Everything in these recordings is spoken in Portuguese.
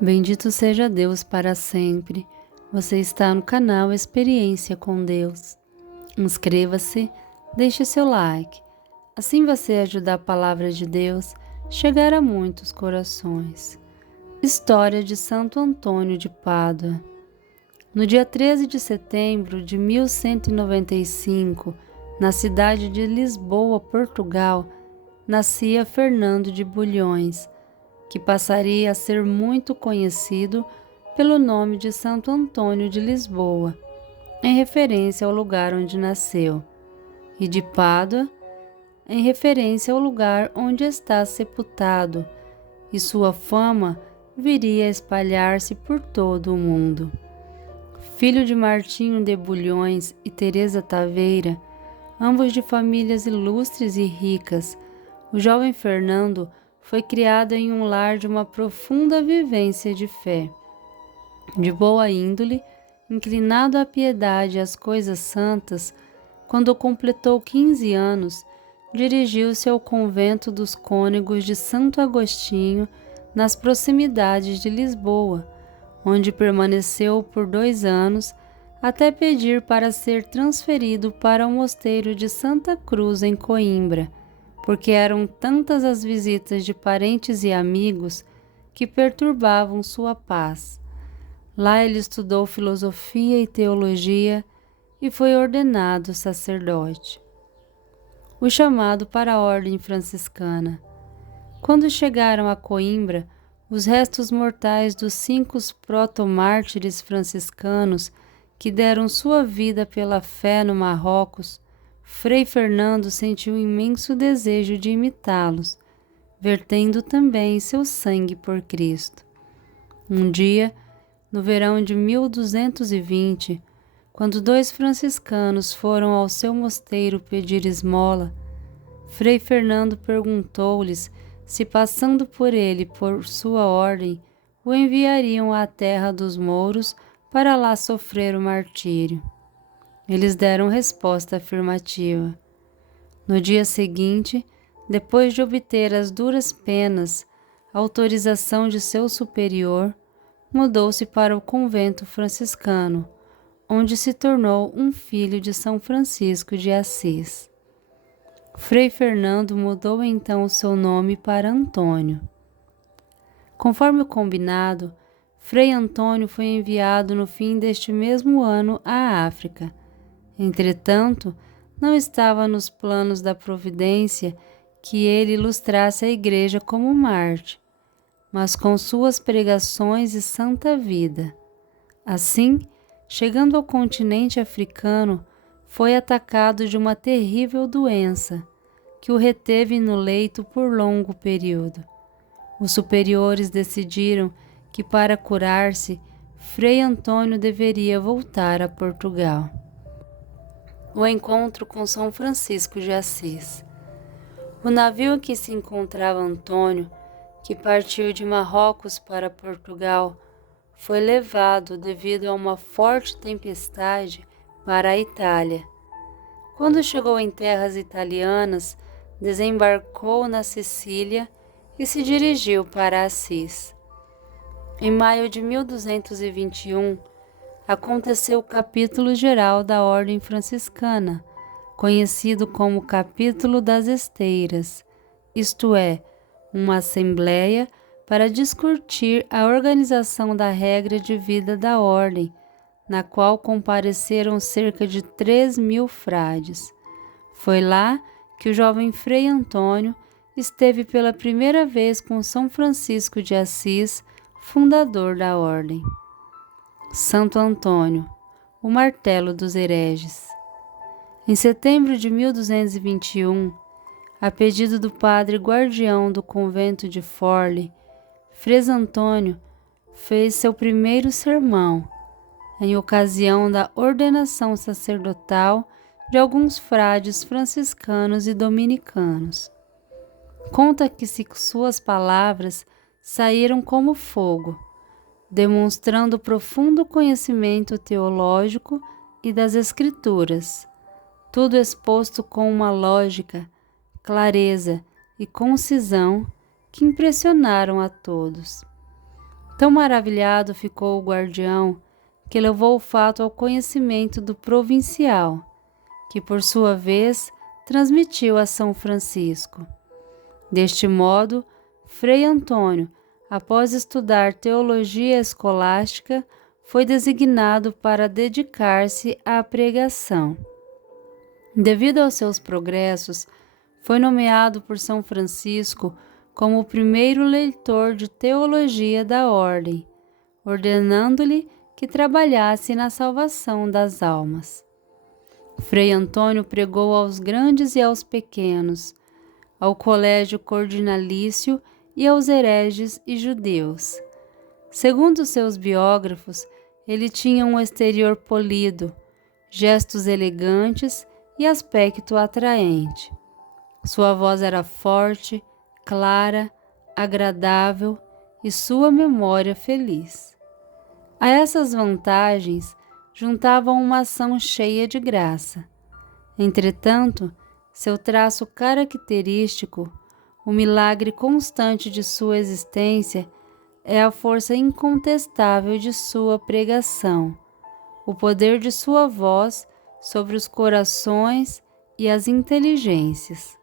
Bendito seja Deus para sempre. Você está no canal Experiência com Deus. Inscreva-se, deixe seu like. Assim você ajuda a palavra de Deus a chegar a muitos corações. História de Santo Antônio de Pádua. No dia 13 de setembro de 1195, na cidade de Lisboa, Portugal, nascia Fernando de Bulhões, que passaria a ser muito conhecido pelo nome de Santo Antônio de Lisboa, em referência ao lugar onde nasceu, e de Pádua, em referência ao lugar onde está sepultado, e sua fama viria a espalhar-se por todo o mundo. Filho de Martinho de Bulhões e Teresa Taveira, ambos de famílias ilustres e ricas, o jovem Fernando foi criado em um lar de uma profunda vivência de fé. De boa índole, inclinado à piedade e às coisas santas, quando completou 15 anos, dirigiu-se ao convento dos cônegos de Santo Agostinho, nas proximidades de Lisboa, onde permaneceu por 2 anos, até pedir para ser transferido para o mosteiro de Santa Cruz, em Coimbra, porque eram tantas as visitas de parentes e amigos que perturbavam sua paz. Lá ele estudou filosofia e teologia e foi ordenado sacerdote. O chamado para a ordem franciscana. Quando chegaram a Coimbra, os restos mortais dos 5 protomártires franciscanos que deram sua vida pela fé no Marrocos, Frei Fernando sentiu imenso desejo de imitá-los, vertendo também seu sangue por Cristo. Um dia, no verão de 1220, quando 2 franciscanos foram ao seu mosteiro pedir esmola, Frei Fernando perguntou-lhes se, passando por ele por sua ordem, o enviariam à terra dos mouros para lá sofrer o martírio. Eles deram resposta afirmativa. No dia seguinte, depois de obter as duras penas, a autorização de seu superior, mudou-se para o convento franciscano, onde se tornou um filho de São Francisco de Assis. Frei Fernando mudou então o seu nome para Antônio. Conforme o combinado, Frei Antônio foi enviado no fim deste mesmo ano à África. Entretanto, não estava nos planos da providência que ele ilustrasse a Igreja como Marte, mas com suas pregações e santa vida. Assim, chegando ao continente africano, foi atacado de uma terrível doença, que o reteve no leito por longo período. Os superiores decidiram que, para curar-se, Frei Antônio deveria voltar a Portugal. O encontro com São Francisco de Assis. O navio em que se encontrava Antônio, que partiu de Marrocos para Portugal, foi levado, devido a uma forte tempestade, para a Itália. Quando chegou em terras italianas, desembarcou na Sicília e se dirigiu para Assis. Em maio de 1221, aconteceu o capítulo geral da Ordem Franciscana, conhecido como Capítulo das Esteiras, isto é, uma assembleia para discutir a organização da regra de vida da Ordem, na qual compareceram cerca de 3.000 frades. Foi lá que o jovem Frei Antônio esteve pela primeira vez com São Francisco de Assis, fundador da Ordem. Santo Antônio, o martelo dos hereges. Em setembro de 1221, a pedido do padre guardião do convento de Forli, Frei Antônio fez seu primeiro sermão, em ocasião da ordenação sacerdotal de alguns frades franciscanos e dominicanos. Conta que suas palavras saíram como fogo, demonstrando profundo conhecimento teológico e das Escrituras, tudo exposto com uma lógica, clareza e concisão que impressionaram a todos. Tão maravilhado ficou o guardião que levou o fato ao conhecimento do provincial, que por sua vez transmitiu a São Francisco. Deste modo, Frei Antônio, após estudar teologia escolástica, foi designado para dedicar-se à pregação. Devido aos seus progressos, foi nomeado por São Francisco como o primeiro leitor de teologia da ordem, ordenando-lhe que trabalhasse na salvação das almas. Frei Antônio pregou aos grandes e aos pequenos, ao colégio cordinalício e aos hereges e judeus. Segundo seus biógrafos, ele tinha um exterior polido, gestos elegantes e aspecto atraente. Sua voz era forte, clara, agradável e sua memória feliz. A essas vantagens juntavam uma ação cheia de graça. Entretanto, seu traço característico, o milagre constante de sua existência, é a força incontestável de sua pregação, o poder de sua voz sobre os corações e as inteligências.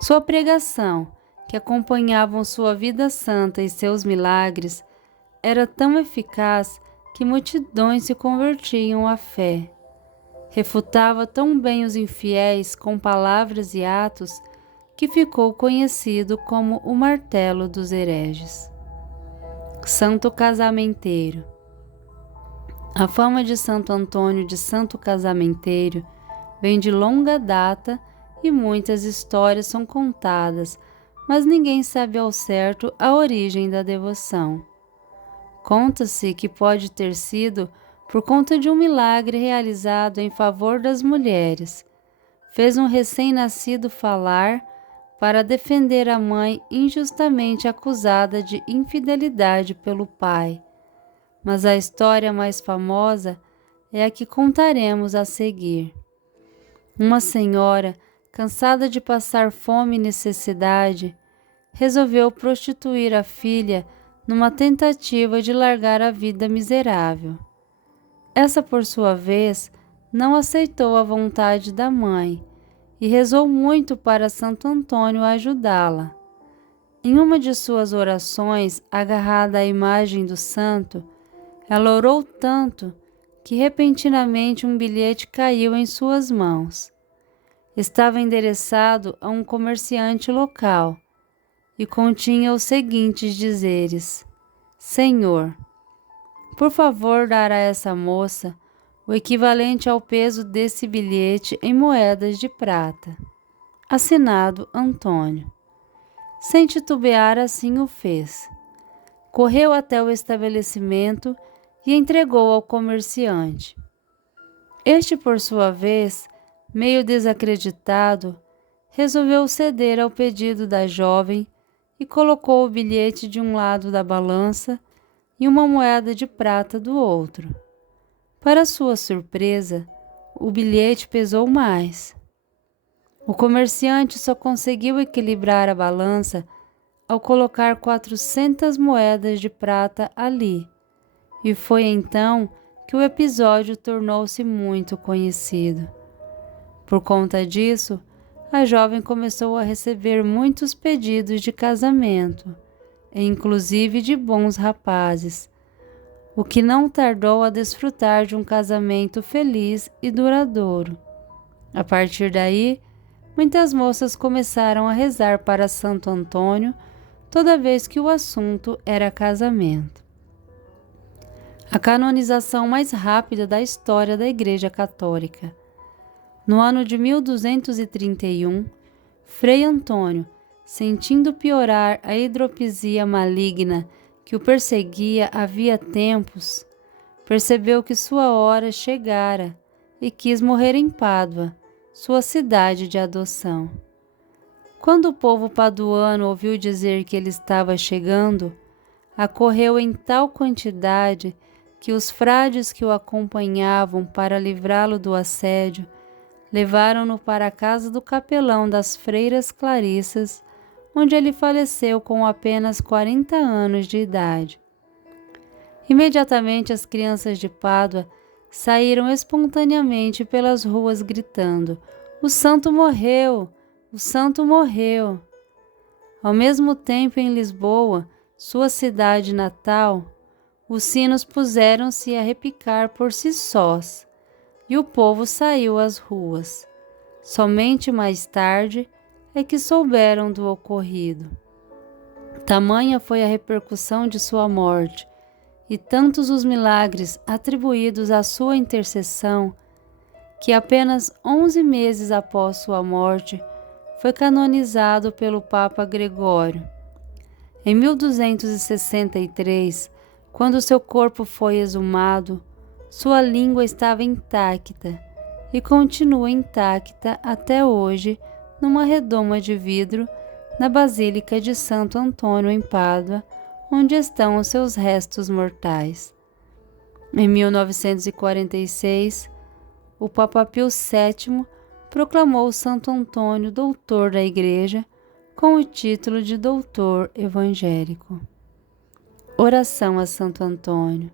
Sua pregação, que acompanhavam sua vida santa e seus milagres, era tão eficaz que multidões se convertiam à fé. Refutava tão bem os infiéis com palavras e atos que ficou conhecido como o martelo dos hereges. Santo Casamenteiro. A fama de Santo Antônio de Santo Casamenteiro vem de longa data e muitas histórias são contadas, mas ninguém sabe ao certo a origem da devoção. Conta-se que pode ter sido por conta de um milagre realizado em favor das mulheres. Fez um recém-nascido falar para defender a mãe injustamente acusada de infidelidade pelo pai. Mas a história mais famosa é a que contaremos a seguir. Uma senhora, cansada de passar fome e necessidade, resolveu prostituir a filha numa tentativa de largar a vida miserável. Essa, por sua vez, não aceitou a vontade da mãe e rezou muito para Santo Antônio ajudá-la. Em uma de suas orações, agarrada à imagem do santo, ela orou tanto que repentinamente um bilhete caiu em suas mãos. Estava endereçado a um comerciante local e continha os seguintes dizeres: Senhor, por favor, dar a essa moça o equivalente ao peso desse bilhete em moedas de prata. Assinado Antônio. Sem titubear, assim o fez. Correu até o estabelecimento e entregou ao comerciante. Este, por sua vez, meio desacreditado, resolveu ceder ao pedido da jovem e colocou o bilhete de um lado da balança e uma moeda de prata do outro. Para sua surpresa, o bilhete pesou mais. O comerciante só conseguiu equilibrar a balança ao colocar 400 moedas de prata ali, e foi então que o episódio tornou-se muito conhecido. Por conta disso, a jovem começou a receber muitos pedidos de casamento, inclusive de bons rapazes, o que não tardou a desfrutar de um casamento feliz e duradouro. A partir daí, muitas moças começaram a rezar para Santo Antônio toda vez que o assunto era casamento. A canonização mais rápida da história da Igreja Católica. No ano de 1231, Frei Antônio, sentindo piorar a hidropisia maligna que o perseguia havia tempos, percebeu que sua hora chegara e quis morrer em Pádua, sua cidade de adoção. Quando o povo paduano ouviu dizer que ele estava chegando, acorreu em tal quantidade que os frades que o acompanhavam para livrá-lo do assédio levaram-no para a casa do capelão das freiras clarissas, onde ele faleceu com apenas 40 anos de idade. Imediatamente as crianças de Pádua saíram espontaneamente pelas ruas gritando: "O santo morreu! O santo morreu!" Ao mesmo tempo, em Lisboa, sua cidade natal, os sinos puseram-se a repicar por si sós, e o povo saiu às ruas. Somente mais tarde é que souberam do ocorrido. Tamanha foi a repercussão de sua morte, e tantos os milagres atribuídos à sua intercessão, que apenas 11 meses após sua morte, foi canonizado pelo Papa Gregório. Em 1263, quando seu corpo foi exumado, sua língua estava intacta e continua intacta até hoje numa redoma de vidro na Basílica de Santo Antônio em Pádua, onde estão os seus restos mortais. Em 1946, o Papa Pio VII proclamou Santo Antônio doutor da Igreja com o título de doutor evangélico. Oração a Santo Antônio.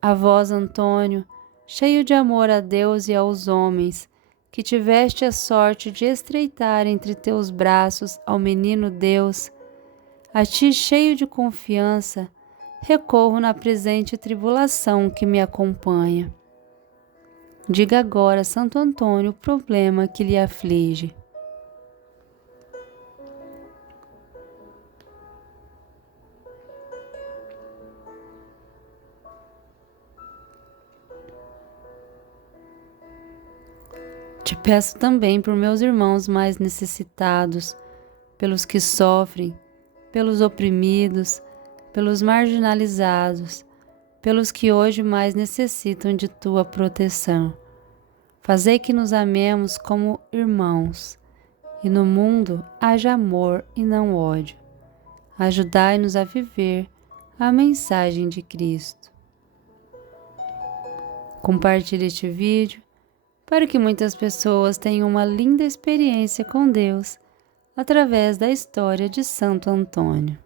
A vós, Antônio, cheio de amor a Deus e aos homens, que tiveste a sorte de estreitar entre teus braços ao menino Deus, a ti, cheio de confiança, recorro na presente tribulação que me acompanha. Diga agora, Santo Antônio, o problema que lhe aflige. Te peço também por meus irmãos mais necessitados, pelos que sofrem, pelos oprimidos, pelos marginalizados, pelos que hoje mais necessitam de tua proteção. Fazei que nos amemos como irmãos, e no mundo haja amor e não ódio. Ajudai-nos a viver a mensagem de Cristo. Compartilhe este vídeo para que muitas pessoas tenham uma linda experiência com Deus através da história de Santo Antônio.